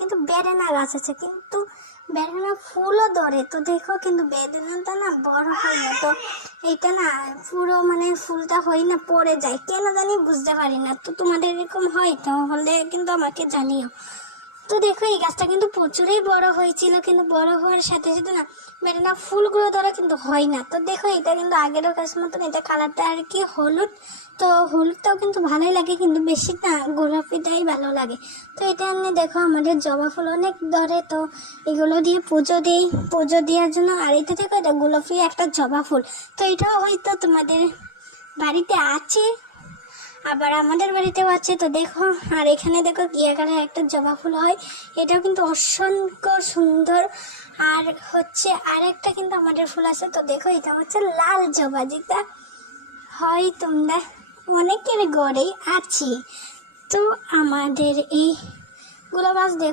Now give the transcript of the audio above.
কিন্তু বেরেনা গাছ আছে, কিন্তু বেরেনা ফুলও ধরে। তো দেখো কিন্তু বেরেনাটা না বড় হয় না, তো এইটা না পুরো মানে ফুলটা হয় না, পড়ে যায় কেন জানি, বুঝতে পারি না। তো তোমাদের এরকম হয় তাহলে কিন্তু আমাকে জানিও। তো দেখো এই গাছটা কিন্তু প্রচুরই বড় হয়েছিল, কিন্তু বড় হওয়ার সাথে সাথে না বেরেনা ফুলগুলো ধরা কিন্তু হয় না। তো দেখো এটা কিন্তু আগেরও গাছ মতন, এটা কালারটা আর কি হলুদ, তো হলুদটাও কিন্তু ভালোই লাগে, কিন্তু বেশি না গোলাপিটাই ভালো লাগে। তো এটা নিয়ে দেখো আমাদের জবা ফুল অনেক ধরে, তো এগুলো দিয়ে পুজো দিই, পুজো দেওয়ার জন্য। আর এটা দেখো এটা গোলাপি একটা জবা ফুল, তো এটাও হয়তো তোমাদের বাড়িতে আছে, আবার আমাদের বাড়িতেও আছে। তো দেখো আর এখানে দেখো কি আকারে একটা জবা ফুল হয়, এটাও কিন্তু অসংখ্য সুন্দর। আর হচ্ছে আরেকটা কিন্তু আমাদের ফুল আছে, তো দেখো এটা হচ্ছে লাল জবা, যেটা হয় তোমরা অনেকের ঘরেই আছে। তো আমাদের এই গুলো গাছ দেখো